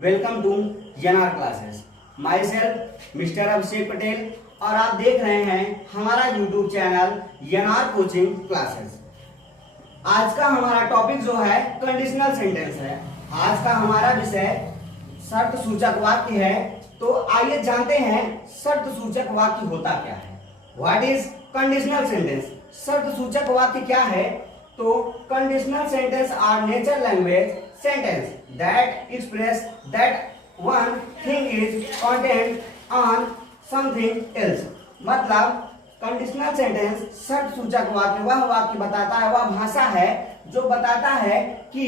Welcome to NR classes. Myself mister Abhishek Patel और आप देख रहे हैं हमारा YouTube channel NR coaching classes. आज का हमारा टॉपिक जो है कंडीशनल सेंटेंस है। आज का हमारा विषय शर्त सूचक वाक्य है। तो आइए जानते हैं शर्त सूचक वाक्य होता क्या है। What is conditional sentence? शर्त सूचक वाक्य क्या है? तो conditional sentence are nature language sentence that express that one thing is content on something else। मतलब कंडीशनल सेंटेंस शर्त सूचक वाक्य वह वाक्य बताता है, वह भाषा है जो बताता है कि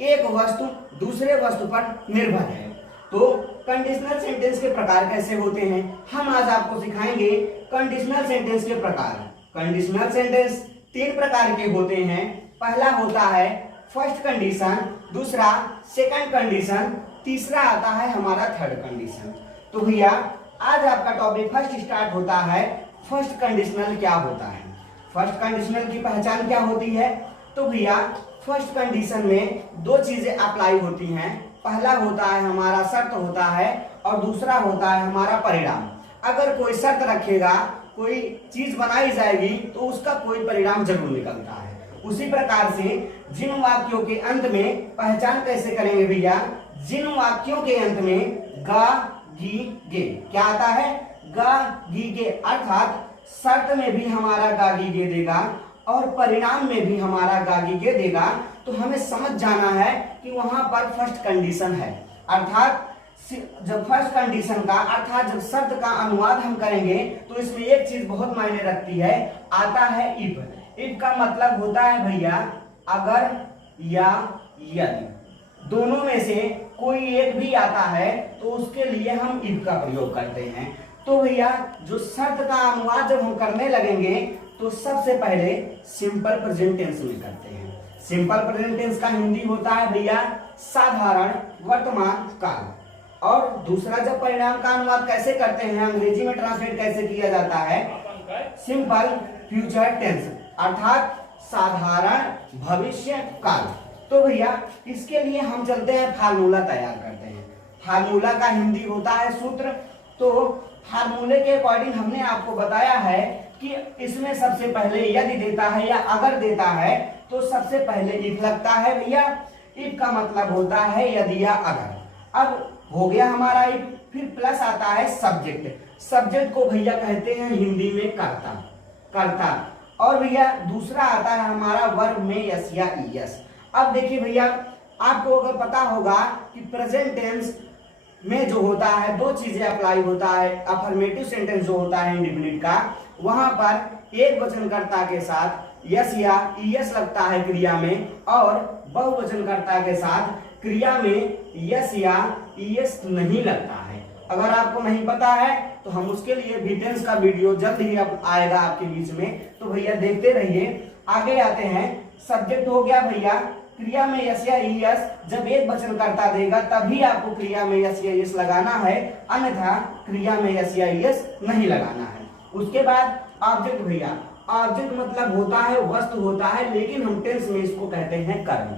एक वस्तु दूसरे वस्तु पर निर्भर है। तो कंडीशनल सेंटेंस के प्रकार कैसे होते हैं हम आज आपको सिखाएंगे। कंडीशनल सेंटेंस के प्रकार। कंडीशनल सेंटेंस तीन प्रकार के होते हैं। पहला होता है फर्स्ट कंडीशन, दूसरा सेकंड कंडीशन, तीसरा आता है हमारा थर्ड कंडीशन। तो भैया आज आपका टॉपिक फर्स्ट स्टार्ट होता है फर्स्ट कंडीशनल क्या होता है। फर्स्ट कंडीशनल की पहचान क्या होती है? तो भैया फर्स्ट कंडीशन में दो चीजें अप्लाई होती हैं। पहला होता है हमारा शर्त होता है और दूसरा होता है हमारा परिणाम। अगर कोई शर्त रखेगा, कोई चीज बनाई जाएगी तो उसका कोई परिणाम जरूर निकलता है। उसी प्रकार से जिन वाक्यों के अंत में पहचान कैसे करेंगे भैया? जिन वाक्यों के अंत में गा गी गे क्या आता है? गा गी गे, अर्थात शर्त में भी हमारा गा गी गे देगा और परिणाम में भी हमारा गा गी गे देगा। तो हमें समझ जाना है कि वहां पर फर्स्ट कंडीशन है। अर्थात जब फर्स्ट कंडीशन का अर्थात जब शर्त का अनुवाद हम करेंगे तो इसमें एक चीज बहुत मायने रखती है, आता है इफ। इफ का मतलब होता है भैया अगर या यदि, दोनों में से कोई एक भी आता है तो उसके लिए हम इफ का प्रयोग करते हैं। तो भैया जो शर्त का अनुवाद जब हम करने लगेंगे तो सबसे पहले सिंपल प्रेजेंट टेंस में करते हैं। सिंपल प्रेजेंट टेंस का हिंदी होता है भैया साधारण वर्तमान काल। और दूसरा जब परिणाम का अनुवाद कैसे करते हैं, अंग्रेजी में ट्रांसलेट कैसे किया जाता है? सिंपल फ्यूचर टेंस, अर्थात साधारण भविष्य काल। तो भैया इसके लिए हम चलते हैं फार्मूला तैयार करते हैं। फार्मूला का हिंदी होता है सूत्र। तो फार्मूले के अकॉर्डिंग हमने आपको बताया है कि इसमें सबसे पहले यदि देता है या अगर देता है तो सबसे पहले इफ लगता है भैया। इफ का मतलब होता है यदि या अगर। अब हो गया हमारा इफ, फिर प्लस आता है सब्जेक्ट। सब्जेक्ट को भैया कहते हैं हिंदी में कर्ता, कर्ता। और भैया दूसरा आता है हमारा वर्ब में यस या ईएस। अब देखिए भैया आपको अगर पता होगा कि प्रेजेंट टेंस में जो होता है दो चीजें अप्लाई होता है। अफर्मेटिव सेंटेंस जो होता है इंडिफिनिट का, वहां पर एक वचनकर्ता के साथ यस या ईएस लगता है क्रिया में, और बहुवचनकर्ता के साथ क्रिया में यस या ईएस नहीं लगता है। अगर आपको नहीं पता है तो हम उसके लिए डिटेल्स का वीडियो जल्द ही आएगा आपके बीच में, तो भैया देखते रहिए। आगे आते हैं, सब्जेक्ट हो गया भैया, क्रिया में यस या ईएस जब एक वचनकर्ता देगा तभी आपको क्रिया में यस या ईएस लगाना है, अन्यथा क्रिया में यस या ईएस नहीं लगाना है। उसके बाद ऑब्जेक्ट भैया, ऑब्जेक्ट मतलब होता है वस्तु होता है, लेकिन हम टेंस में इसको कहते हैं कर्म।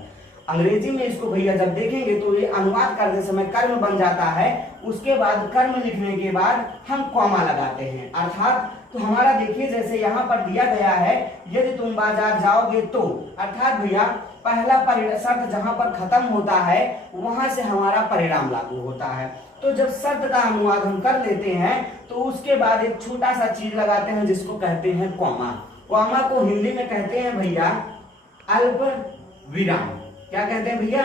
अंग्रेजी में इसको भैया जब देखेंगे तो ये अनुवाद करते समय कर्म बन जाता है। उसके बाद कर्म लिखने के बाद हम कॉमा लगाते हैं। अर्थात तो हमारा देखिए जैसे यहाँ पर दिया गया है, यदि तुम बाजार जाओगे तो, अर्थात भैया पहला शर्त जहाँ पर खत्म होता है वहां से हमारा परिणाम लागू होता है। तो जब शर्त का अनुवाद हम कर लेते हैं तो उसके बाद एक छोटा सा चीज लगाते हैं जिसको कहते हैं कॉमा। कॉमा को हिंदी में कहते हैं भैया अल्प विराम। क्या कहते हैं भैया?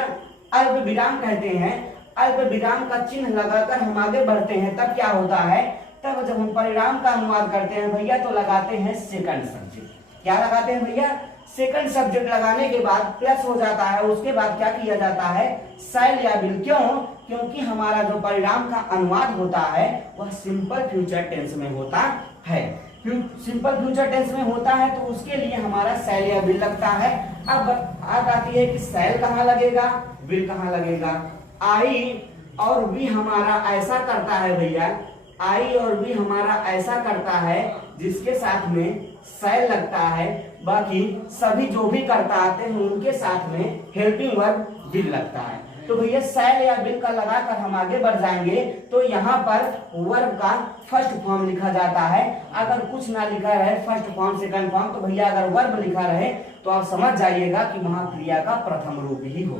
अल्प विराम कहते हैं। अल्प विराम का चिन्ह लगाकर हम आगे बढ़ते हैं, तब क्या होता है? तब जब हम परिणाम का अनुवाद करते हैं भैया तो लगाते हैं सेकंड सब्जेक्ट। क्या लगाते हैं भैया? सेकंड सब्जेक्ट लगाने के बाद प्लस हो जाता है। उसके बाद क्या किया जाता है? शैल या बिल। क्यों? क्योंकि हमारा जो परिणाम का अनुवाद होता है वह सिंपल फ्यूचर टेंस में होता है। सिंपल फ्यूचर टेंस में होता है तो उसके लिए हमारा शैल या बिल लगता है। अब बात आती है कि शैल कहाँ लगेगा, बिल कहाँ लगेगा। आई और बी हमारा ऐसा करता है भैया, आई और बी हमारा ऐसा करता है जिसके साथ में शैल लगता है। बाकी सभी जो भी करता आते हैं उनके साथ में हेल्पिंग वर्ब बिल लगता है। तो भैया शैल या बिल का लगाकर हम आगे बढ़ जाएंगे तो यहाँ पर वर्ब का फर्स्ट फॉर्म लिखा जाता है। अगर कुछ ना लिखा रहे फर्स्ट फॉर्म सेकंड फॉर्म, तो भैया अगर वर्ब लिखा रहे तो आप समझ जाइएगा कि वहां क्रिया का प्रथम रूप ही हो।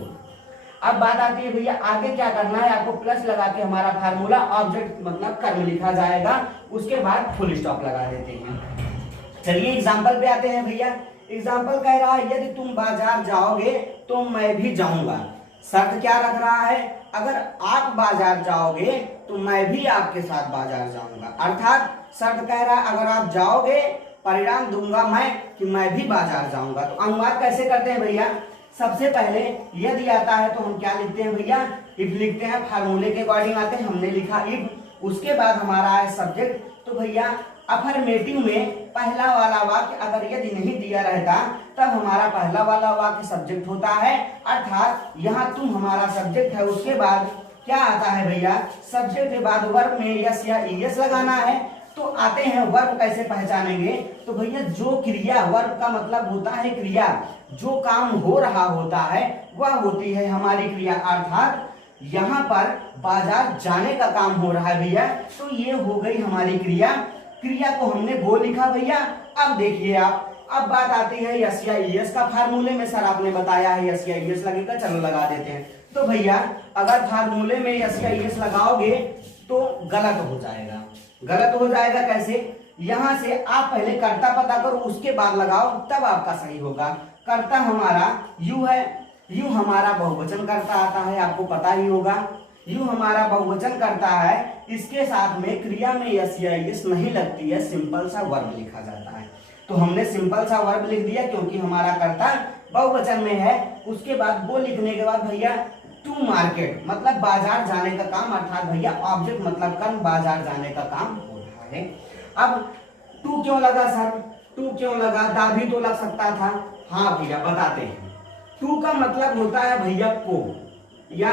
अब बात आती है भैया आगे क्या करना है, आपको प्लस लगा के हमारा फार्मूला ऑब्जेक्ट मतलब कर्म लिखा जाएगा, उसके बाद फुल स्टॉप लगा देते हैं। चलिए एग्जाम्पल पे आते हैं भैया। एग्जाम्पल कह रहा है यदि तुम बाजार जाओगे तो मैं भी जाऊंगा। शर्त क्या रख रहा है, अगर आप बाजार जाओगे तो मैं भी आपके साथ बाजार जाऊंगा। अर्थात शर्त कह रहा है अगर आप जाओगे परिणाम दूंगा मैं कि मैं भी बाजार जाऊंगा। तो अनुवाद कैसे करते हैं भैया, सबसे पहले यदि आता है तो हम क्या लिखते हैं भैया, इफ लिखते हैं, फार्मूले के अकॉर्डिंग आते हैं, हमने लिखा इफ। उसके बाद हमारा है सब्जेक्ट। तो भैया अफर्मेटिव में पहला वाला वाक्य अगर यदि नहीं दिया रहता तब हमारा पहला वाला वाक्य सब्जेक्ट होता है, अर्थात यहाँ तुम हमारा सब्जेक्ट है। उसके बाद क्या आता है भैया, सब्जेक्ट के बाद वर्ब में यस या ईएस लगाना है। तो आते हैं वर्ब कैसे पहचानेंगे, तो भैया जो क्रिया, वर्ब का मतलब होता है क्रिया, जो काम हो रहा होता है वह होती है हमारी क्रिया। अर्थात यहाँ पर बाजार जाने का काम हो रहा है भैया, तो ये हो गई हमारी क्रिया। क्रिया को हमने वो लिखा भैया। अब देखिए आप, अब बात आती है यस या ईएस का। फार्मूले में सर आपने बताया है यस या ईएस लगेगा, चलो लगा देते हैं। तो भैया अगर फार्मूले में यस या ईएस लगाओगे तो गलत हो जाएगा। गलत हो जाएगा कैसे, यहां से आप पहले कर्ता पता करो उसके बाद लगाओ तब आपका सही होगा। कर्ता हमारा यू है, यू हमारा बहुवचन कर्ता आता है, आपको पता ही होगा। यू हमारा बहुवचन करता है, इसके साथ में क्रिया में यस या ईएस नहीं लगती है, सिंपल सा वर्ब लिखा जाता है। तो हमने सिंपल सा वर्ब लिख दिया क्योंकि हमारा कर्ता बहुवचन में है। उसके बाद वो लिखने के बाद भैया टू मार्केट मतलब बाजार जाने का काम, अर्थात भैया ऑब्जेक्ट मतलब कर्म बाजार जाने का काम हो रहा है। अब टू क्यों लगा सर, टू क्यों लगा, दा भी तो लग सकता था। हाँ भैया बताते हैं, टू का मतलब होता है भैया को या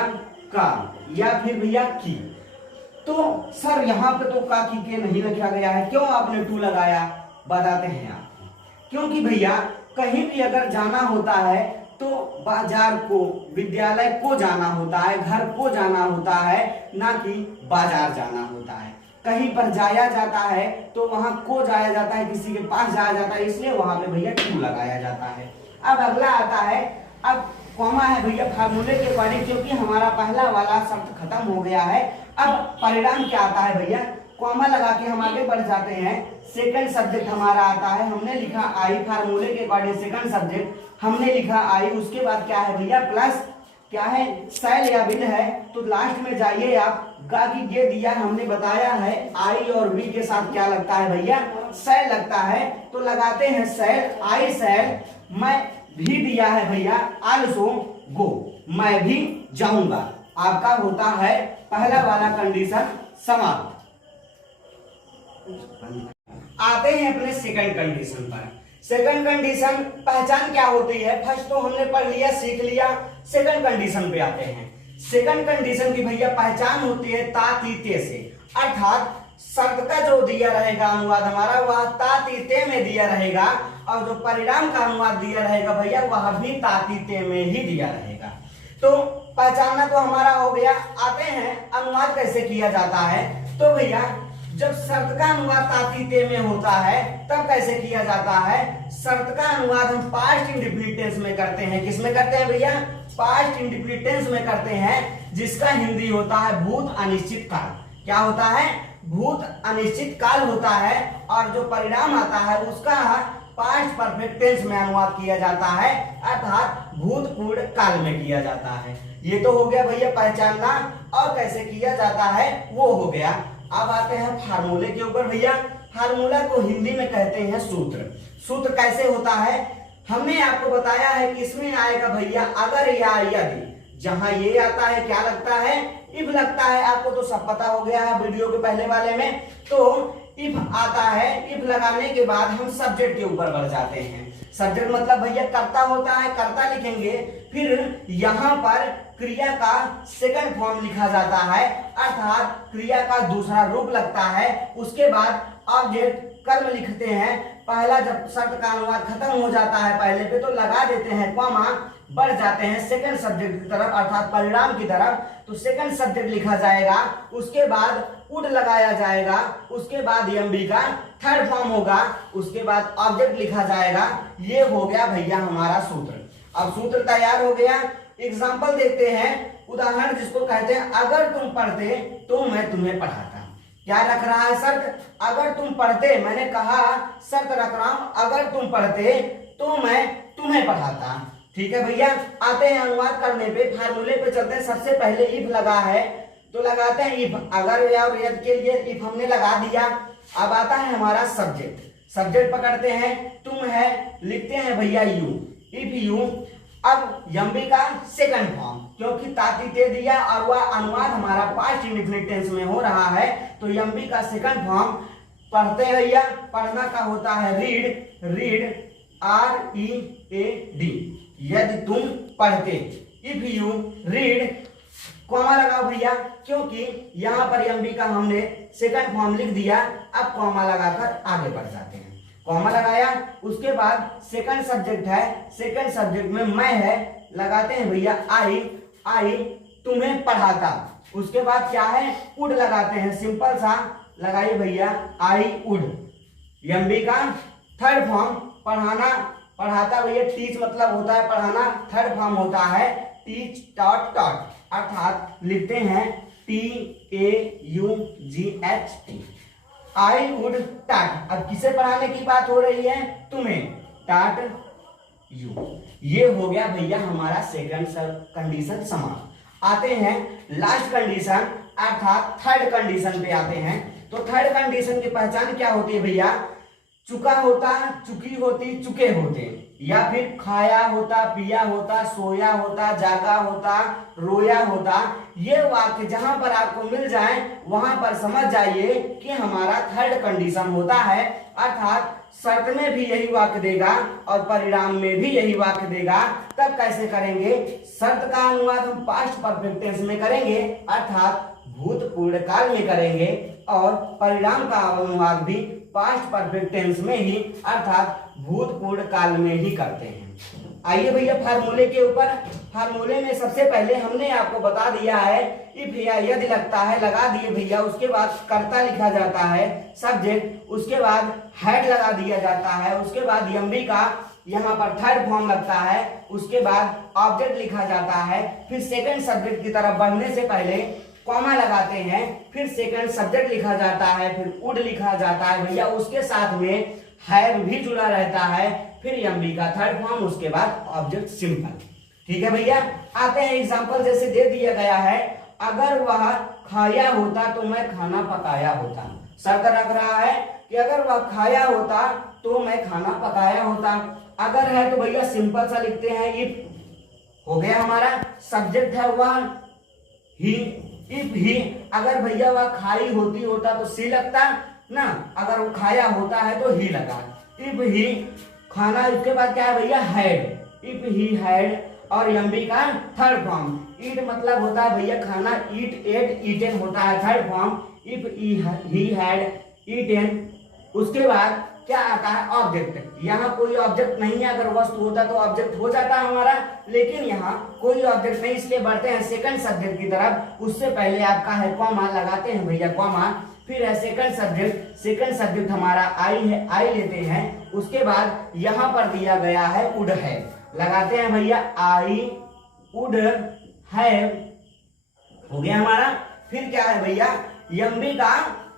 का या फिर भैया की। तो सर यहाँ पे तो का की के नहीं लिखा गया है, क्यों आपने टू लगाया, बताते हैं आपको। क्योंकि भैया कहीं भी अगर जाना होता है तो बाजार को, विद्यालय को जाना होता है, घर को जाना होता है, ना कि बाजार जाना होता है। कहीं पर जाया जाता है तो वहां को जाया जाता है, किसी के पास जाया जाता है, इसलिए वहां पे भैया टू लगाया जाता है। अब अगला आता है, अब कॉमा है भैया फार्मूले के अकॉर्डिंग, क्योंकि हमारा पहला वाला शब्द खत्म हो गया है। अब परिणाम क्या आता है भैया, कॉमा लगा के हम आगे बढ़ जाते हैं। सेकंड सब्जेक्ट हमारा आता है, हमने लिखा आई, फार्मूले के अकॉर्डिंग सेकंड सब्जेक्ट हमने लिखा आई। उसके बाद क्या है भैया, प्लस क्या है, शैल या विल है। तो लास्ट में जाइए आप, गा की ये दिया हमने बताया है, आई और वी के साथ क्या लगता है भैया, शैल लगता है। तो लगाते हैं शैल, आई शैल, मैं भी दिया है भैया, आल्सो गो, मैं भी जाऊंगा। आपका होता है पहला वाला कंडीशन समाप्त। आते हैं अपने सेकंड कंडीशन पर। सेकंड कंडीशन पहचान क्या होती है, फर्स्ट तो हमने पढ़ लिया, सीख लिया। सेकंड कंडीशन पे आते हैं। सेकंड कंडीशन की भैया पहचान होती है ता ती ते से, अर्थात शब्द का जो दिया रहेगा अनुवाद हमारा वह ता ती ते में दिया रहेगा, और जो परिणाम का अनुवाद दिया रहेगा भैया वह भी ता ती ते में ही दिया रहेगा। तो पहचानना तो हमारा हो गया। आते हैं अनुवाद कैसे किया जाता है। तो भैया जब शब्द का अनुवाद ताती ते में होता है तब कैसे किया जाता है, शब्द का अनुवाद हम पास्ट इंडेफिनिट टेंस में करते हैं। किस में करते हैं भैया, पास्ट इंडेफिनिट टेंस में करते हैं, जिसका हिंदी होता है भूत अनिश्चित काल। क्या होता है, भूत अनिश्चित काल होता है। और जो परिणाम आता है उसका पास्ट परफेक्ट टेंस में अनुवाद किया जाता है, अर्थात भूतपूर्व काल में किया जाता है। ये तो हो गया भैया पहचानना, और कैसे किया जाता है वो हो गया। अब आते हैं फार्मूले के ऊपर भैया। फार्मूला को हिंदी में कहते हैं सूत्र। सूत्र कैसे होता है, हमने आपको बताया है कि इसमें आएगा भैया अगर या यदि। जहां ये आता है क्या लगता है, इफ लगता है। आपको तो सब पता हो गया है वीडियो के पहले वाले में। तो इफ आता है, इफ लगाने के बाद हम सब्जेक्ट के ऊपर बढ़ जाते हैं। सब्जेक्ट मतलब भैया कर्ता होता है, कर्ता लिखेंगे। फिर यहाँ पर क्रिया का सेकंड फॉर्म लिखा जाता है, अर्थात क्रिया का दूसरा रूप लगता है। उसके बाद ऑब्जेक्ट कर्म लिखते हैं। पहला जब शब्द का अनुवाद खत्म हो जाता है पहले पे तो लगा देते हैं कॉमा, बढ़ जाते हैं सेकंड सब्जेक्ट की तरफ अर्थात परिणाम की तरफ, तो सेकंड सब्जेक्ट लिखा जाएगा, उसके बाद वुड लगाया जाएगा, उसके बाद एमबी का थर्ड फॉर्म होगा, उसके बाद ऑब्जेक्ट लिखा जाएगा। ये हो गया भैया हमारा सूत्र। अब सूत्र तैयार हो गया। एग्जाम्पल देखते हैं, उदाहरण जिसको कहते हैं अगर तुम पढ़ते तो मैं तुम्हें पढ़ाता। क्या रख रहा है शर्त? अगर तुम पढ़ते, मैंने कहा शर्त रख रहा हूं, अगर तुम पढ़ते तो मैं तुम्हें पढ़ाता। ठीक है भैया, आते हैं अनुवाद करने पे, फार्मूले पे चलते हैं। सबसे पहले इफ लगा है तो लगाते हैं इफ, अगर और यदि के लिए इफ हमने लगा दिया। अब आता है हमारा सब्जेक्ट, सब्जेक्ट पकड़ते हैं, तुम है, लिखते हैं भैया यू, इफ यू। अब यम्बी का सेकंड फॉर्म, क्योंकि ताती ते दिया और वह अनुवाद हमारा पास्ट इंडेफिनिट टेंस में हो रहा है, तो यम्बी का सेकंड फॉर्म पढ़ते हैं भैया, पढ़ना का होता है रीड, रीड READ, यदि तुम पढ़ते। इफ यू रीड, कॉमा लगाओ भैया, क्योंकि यहां पर एमबी का हमने सेकंड फॉर्म लिख दिया। अब कॉमा लगाकर आगे बढ़ जाते हैं। कॉमा लगाया, उसके बाद सेकंड सब्जेक्ट है, सेकंड सब्जेक्ट में मैं है, लगाते हैं भैया आई तुम्हें पढ़ाता। उसके बाद क्या है, वुड लगाते हैं, सिंपल सा लगाइए भैया, आई वुड। एमबी का थर्ड फॉर्म पढ़ाना, पढ़ाता भैया, टीच मतलब होता है पढ़ाना, थर्ड फॉर्म होता है टीच टॉट टॉट, अर्थात लिखते हैं TAUGHT, आई वुड टाट। अब किसे पढ़ाने की बात हो रही है, तुम्हें, टाट यू। ये हो गया भैया हमारा सेकंड कंडीशन समाप्त। आते हैं लास्ट कंडीशन अर्थात थर्ड कंडीशन पे आते हैं। तो थर्ड कंडीशन की पहचान क्या होती है भैया, चुका होता, चुकी होती, चुके होते, या फिर खाया होता, पिया होता, सोया होता, जागा होता, रोया होता। ये वाक्य जहां पर आपको मिल जाए वहां पर समझ जाइए कि हमारा थर्ड कंडीशन होता है, अर्थात शर्त में भी यही वाक्य देगा और परिणाम में भी यही वाक्य देगा। तब कैसे करेंगे, शर्त का अनुवाद हम पास्ट परफेक्ट टेंस में करेंगे अर्थात भूतपूर्व काल में करेंगे, और परिणाम का अनुवाद भी पास्ट परफेक्ट टेंस में ही अर्थात भूतपूर्व काल में ही करते हैं। आइए भैया फार्मूले के ऊपर। फार्मूले में सबसे पहले हमने आपको बता दिया है, इफ या यदि लगता है, लगा दिए भैया, उसके बाद कर्ता लिखा जाता है सब्जेक्ट, उसके बाद हेड लगा दिया जाता है, उसके बाद एमबी का यहाँ पर थर्ड फॉर्म लगता है, उसके बाद ऑब्जेक्ट लिखा जाता है, फिर सेकंड सब्जेक्ट की तरफ बढ़ने से पहले कॉमा लगाते हैं, फिर सेकंड सब्जेक्ट लिखा जाता है, फिर वुड लिखा जाता है भैया, उसके साथ में हैव भी जुड़ा रहता है, फिर एमबी का थर्ड फॉर्म, उसके बाद ऑब्जेक्ट सिंपल। ठीक है भैया, आते हैं एग्जांपल जैसे दे दिया गया है, अगर वह खाया होता तो मैं खाना पकाया होता। शर्त रख रहा है कि अगर वह खाया होता तो मैं खाना पकाया होता। अगर है तो भैया सिंपल सा लिखते हैं इफ, हो गया हमारा। सब्जेक्ट है वह ही, इफ ही, अगर भैया वह खाई होती होता तो सी लगता ना, अगर वो खाया होता है तो ही लगा। इफ ही खाना, इसके बाद क्या है भैया हैड, इफ ही हैड, और एमबी का थर्ड फॉर्म ईट मतलब होता है भैया खाना, ईट एट ईटेन होता है third form, if he had eaten. उसके बाद क्या आता है ऑब्जेक्ट, यहाँ कोई ऑब्जेक्ट नहीं है, अगर वस्तु होता तो ऑब्जेक्ट हो जाता हमारा, लेकिन यहाँ कोई ऑब्जेक्ट नहीं, इसलिए बढ़ते हैं सेकंड सब्जेक्ट की तरफ। उससे पहले आपका है कॉमा, लगाते हैं भैया कॉमा, फिर है सेकंड सब्जेक्ट, सेकंड सब्जेक्ट हमारा आई है, आई लेते हैं, उसके बाद यहाँ पर दिया गया है वुड है, लगाते हैं भैया आई वुड हैव, हो गया हमारा। फिर क्या है भैया एमबी का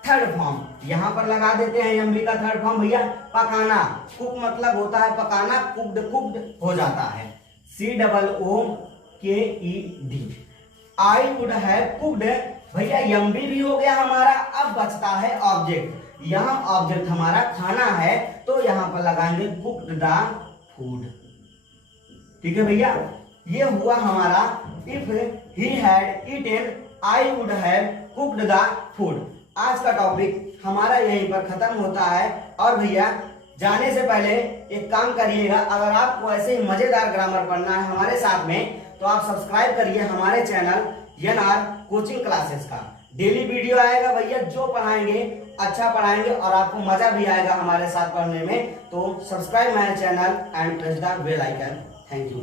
थर्ड फॉर्म, यहां पर लगा देते हैं एमबी का थर्ड फॉर्म भैया पकाना, कुक मतलब होता है पकाना, कुक्ड कुक्ड हो जाता है, COOKED। I would have cooked, भैया एमबी भी हो गया हमारा। अब बचता है ऑब्जेक्ट, यहाँ ऑब्जेक्ट हमारा खाना है तो यहाँ पर लगाएंगे कुक्ड द फूड। ठीक है भैया, ये हुआ हमारा if he had eaten I would have cooked the food. आज का टॉपिक हमारा यहीं पर खत्म होता है। और भैया जाने से पहले एक काम करिएगा, अगर आपको ऐसे ही मजेदार ग्रामर पढ़ना है हमारे साथ में तो आप सब्सक्राइब करिए हमारे चैनल NR कोचिंग क्लासेस का। डेली वीडियो आएगा भैया, जो पढ़ाएंगे अच्छा पढ़ाएंगे और आपको मजा भी आएगा हमारे साथ पढ़ने में। तो subscribe my channel and press the bell icon. Thank you.